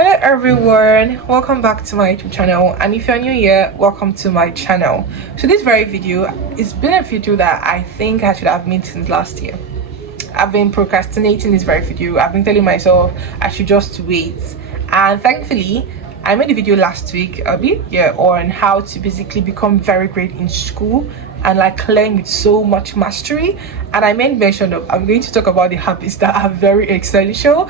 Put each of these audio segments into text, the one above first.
Hello everyone, welcome back to my YouTube channel, and if you're new here, welcome to my channel. So this very video, it's been a video that I think I should have made since last year. I've been procrastinating this very video. I've been telling myself I should just wait, and thankfully I made a video last week on how to basically become very great in school and like learn with so much mastery. And I made mention of I'm going to talk about the habits that are very essential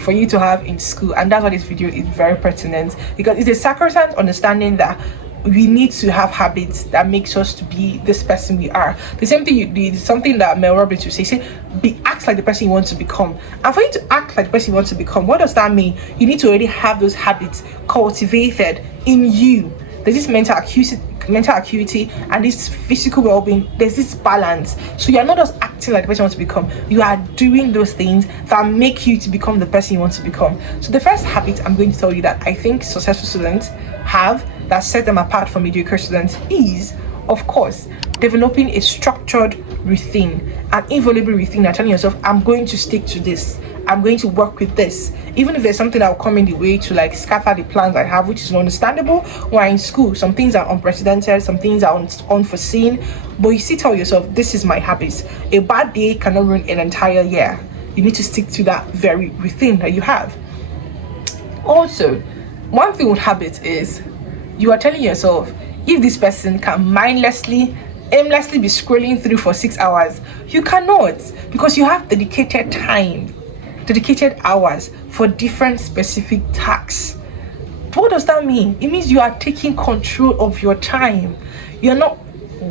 for you to have in school, and that's why this video is very pertinent, because it's a sacrosanct understanding that we need to have habits that makes us to be this person we are. The same thing you did, something that Mel Robbins would say act like the person you want to become. And for you to act like the person you want to become, what does that mean? You need to already have those habits cultivated in you. There's this mental acuity and this physical well-being. There's this balance. So you're not just acting like the person you want to become, you are doing those things that make you to become the person you want to become. So the first habit I'm going to tell you that I think successful students have that set them apart from mediocre students is, of course, developing a structured routine, an invaluable routine. You're telling yourself, I'm going to stick to this, I'm going to work with this, even if there's something that will come in the way to like scatter the plans I have, which is understandable. We're in school, some things are unprecedented, some things are unforeseen, but you still tell yourself, this is my habits. A bad day cannot ruin an entire year. You need to stick to that very routine that you have. Also, one thing with habits is you are telling yourself, if this person can mindlessly, aimlessly be scrolling through for 6 hours, you cannot, because you have dedicated time, dedicated hours for different specific tasks. What does that mean? It means you are taking control of your time. You're not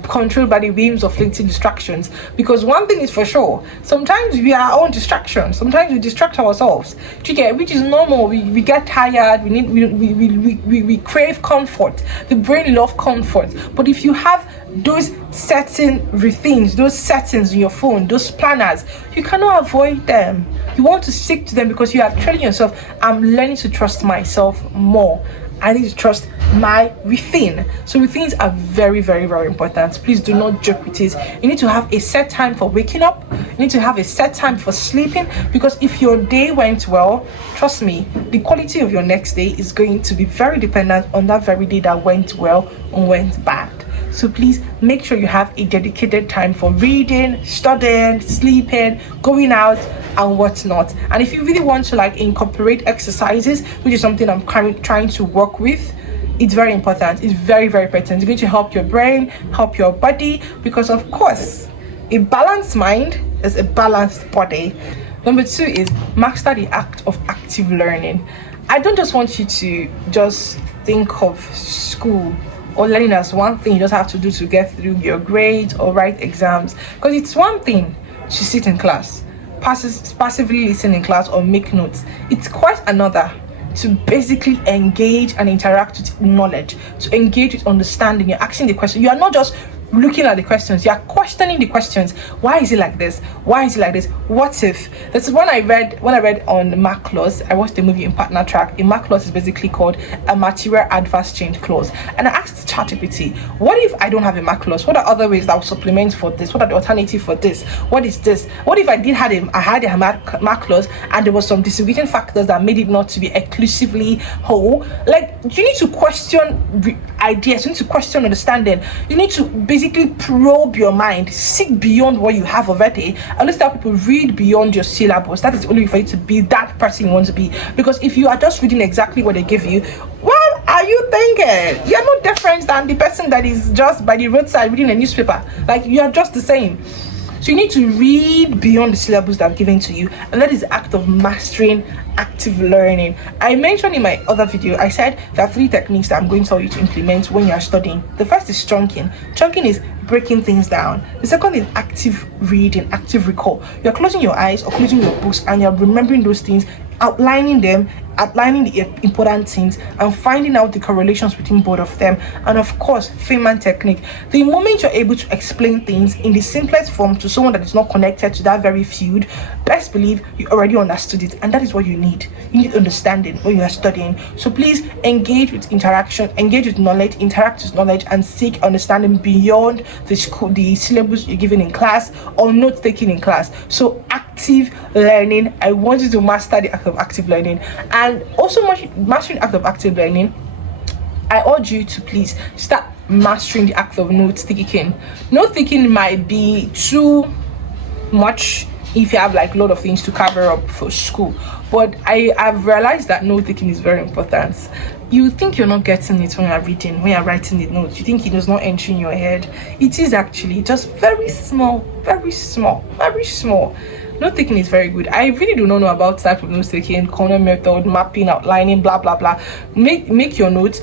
controlled by the whims of fleeting distractions, because one thing is for sure, sometimes we are our own distractions. Sometimes we distract ourselves, which is normal. We get tired, we crave comfort. The brain loves comfort. But if you have those certain routines, those settings in your phone, those planners, you cannot avoid them. You want to stick to them because you are telling yourself, I'm learning to trust myself more. I need to trust my routine. So routines are very, very, very important. Please do not joke with it. You need to have a set time for waking up. You need to have a set time for sleeping, because if your day went well, trust me, the quality of your next day is going to be very dependent on that very day that went well or went bad. So please make sure you have a dedicated time for reading, studying, sleeping, going out, and whatnot. And if you really want to like incorporate exercises, which is something I'm trying to work with, it's very important. It's very, very pertinent. It's going to help your brain, help your body, because of course, a balanced mind is a balanced body. Number 2 is master the act of active learning. I don't just want you to just think of school or learning as one thing you just have to do to get through your grades or write exams, because it's one thing to sit in class, passively listen in class or make notes. It's quite another to basically engage and interact with knowledge, to engage with understanding. You're asking the question. You are not just looking at the questions, you are questioning the questions. Why is it like this? Why is it like this? What if? That's when I read on MAC clause. I watched the movie in Partner Track. A MAC clause is basically called a material adverse change clause. And I asked ChatGPT, what if I don't have a MAC clause? What are other ways that will supplement for this? What are the alternative for this? What is this? What if I had a MAC clause and there was some distributing factors that made it not to be exclusively whole? Like, you need to question ideas, you need to question understanding, you need to basically probe your mind, seek beyond what you have already. At least tell people, read beyond your syllabus. That is the only way for you to be that person you want to be. Because if you are just reading exactly what they give you, what are you thinking? You're no different than the person that is just by the roadside reading a newspaper. Like, you are just the same. So you need to read beyond the syllabus that I'm giving to you, and that is the act of mastering active learning. I mentioned in my other video, I said there are 3 techniques that I'm going to tell you to implement when you are studying. The first is chunking. Chunking is breaking things down. The second is active reading, active recall. You're closing your eyes or closing your books and you're remembering those things, outlining them, outlining the important things, and finding out the correlations between both of them. And of course, Feynman technique. The moment you're able to explain things in the simplest form to someone that is not connected to that very field, best believe you already understood it, and that is what you need. You need understanding when you are studying. So please engage with interaction, engage with knowledge, interact with knowledge, and seek understanding beyond the syllabus you're given in class or note taking in class. So active learning, I want you to master the act of active learning. And And also mastering the act of active learning, I urge you to please start mastering the act of note taking. Note taking might be too much if you have like a lot of things to cover up for school, but I've realized that note taking is very important. You think you're not getting it when you're reading, when you're writing the notes, you think it is not entering your head. It is actually just very small, very small, very small. Note taking is very good. I really do not know about type of note taking, corner method, mapping, outlining, blah blah blah. Make your notes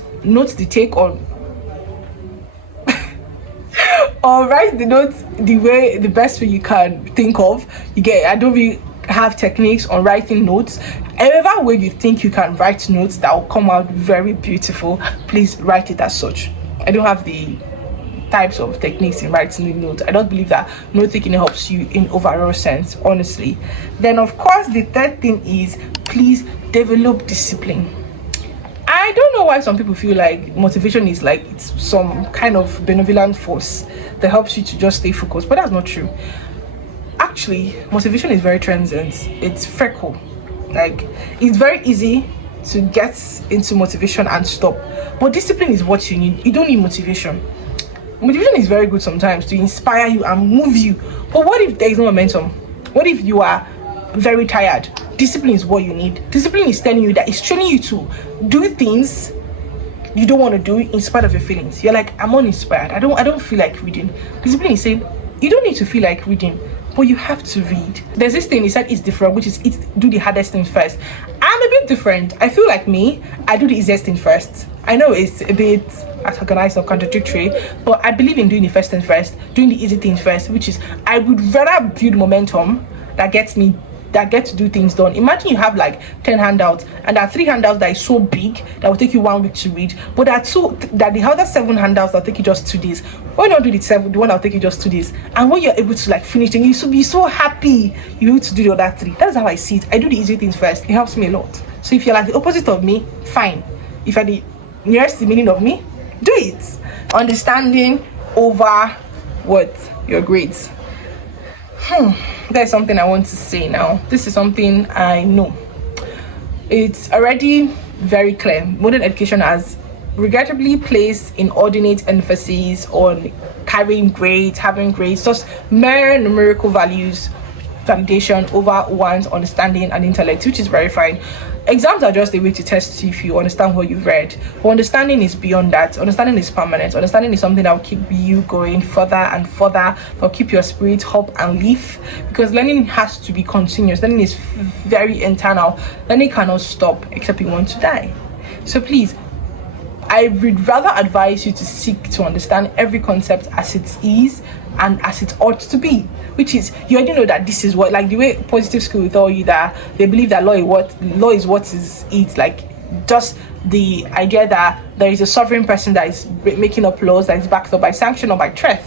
the take on or write the notes the best way you can think of. You get, I don't really have techniques on writing notes. However way you think you can write notes that will come out very beautiful, please write it as such. I don't have the types of techniques in writing the notes. I don't believe that note taking helps you in overall sense, honestly. Then of course the third thing is, please develop discipline. I don't know why some people feel like motivation is like it's some kind of benevolent force that helps you to just stay focused, but that's not true. Actually, motivation is very transient. It's fickle. Like, it's very easy to get into motivation and stop, but discipline is what you need. You don't need motivation. Motivation is very good sometimes to inspire you and move you, but what if there is no momentum? What if you are very tired? Discipline is what you need. Discipline is telling you that it's training you to do things you don't want to do in spite of your feelings. You're like, I'm uninspired, I don't feel like reading. Discipline is saying you don't need to feel like reading, but you have to read. There's this thing, he said, it's different, which is do the hardest thing first. I'm a bit different. I feel like me, I do the easiest thing first. I know it's a bit organized or contradictory, but I believe in doing the first thing first, doing the easy things first, which is I would rather build momentum that get to do things done. Imagine you have like 10 handouts and there are 3 handouts that is so big that will take you 1 week to read, but there are the other 7 handouts that take you just 2 days. Why not do the one that will take you just 2 days? And when you're able to like finish them, you should be so happy you're able to do the other 3. That's how I see it. I do the easy things first. It helps me a lot. So if you're like the opposite of me, fine. If you're the nearest the meaning of me, do it. Understanding over what your grades. There's something I want to say now. This is something I know. It's already very clear. Modern education has regrettably placed inordinate emphasis on carrying grades, having grades, just mere numerical values, validation over one's understanding and intellect, which is very fine. Exams are just a way to test if you understand what you've read, but understanding is beyond that. Understanding is permanent. Understanding is something that will keep you going further and further, that will keep your spirit up and live, because learning has to be continuous. Learning is very internal. Learning cannot stop except you want to die. So please, I would rather advise you to seek to understand every concept as it is and as it ought to be, which is, you already know that this is what, like the way positive school will tell you that they believe that law is what is it, like just the idea that there is a sovereign person that is making up laws that is backed up by sanction or by threat.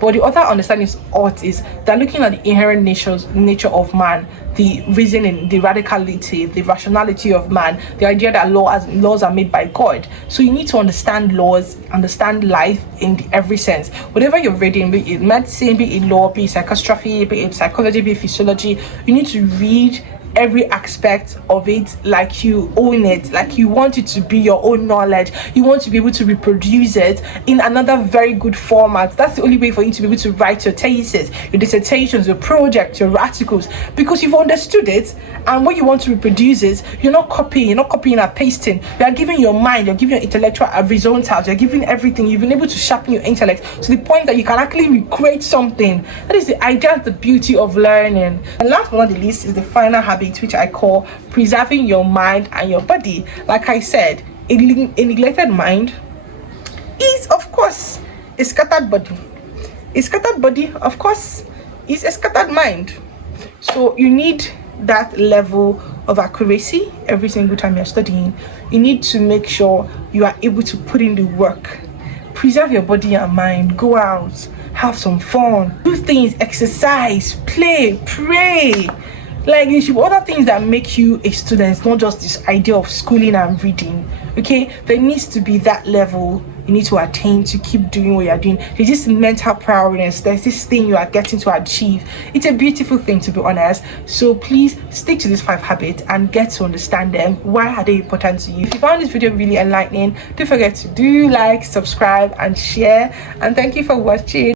But the other understanding is that looking at the inherent nature of man, the reasoning, the radicality, the rationality of man, the idea that laws are made by God. So you need to understand laws, understand life in every sense. Whatever you're reading, be it medicine, be it law, be it psychostrophy, be it psychology, be it physiology, you need to read every aspect of it like you own it, like you want it to be your own knowledge. You want to be able to reproduce it in another very good format. That's the only way for you to be able to write your thesis, your dissertations, your projects, your articles, because you've understood it, and when you want to reproduce it, you're not copying and pasting. You are giving your mind, you're giving your intellectual horizontals, you're giving everything. You've been able to sharpen your intellect to the point that you can actually recreate something. That is the idea, the beauty of learning. And last but not the least is the final habit, which I call preserving your mind and your body. Like I said, a neglected mind is, of course, a scattered body. A scattered body, of course, is a scattered mind. So you need that level of accuracy every single time you're studying. You need to make sure you are able to put in the work. Preserve your body and mind. Go out, have some fun, do things, exercise, play, pray. Like, there should be other things that make you a student, not just this idea of schooling and reading. Okay, there needs to be that level you need to attain to keep doing what you're doing. There's this mental prowess, there's this thing you are getting to achieve. It's a beautiful thing, to be honest. So please stick to these 5 habits and get to understand them. Why are they important to you? If you found this video really enlightening, don't forget to do like, subscribe and share, and thank you for watching.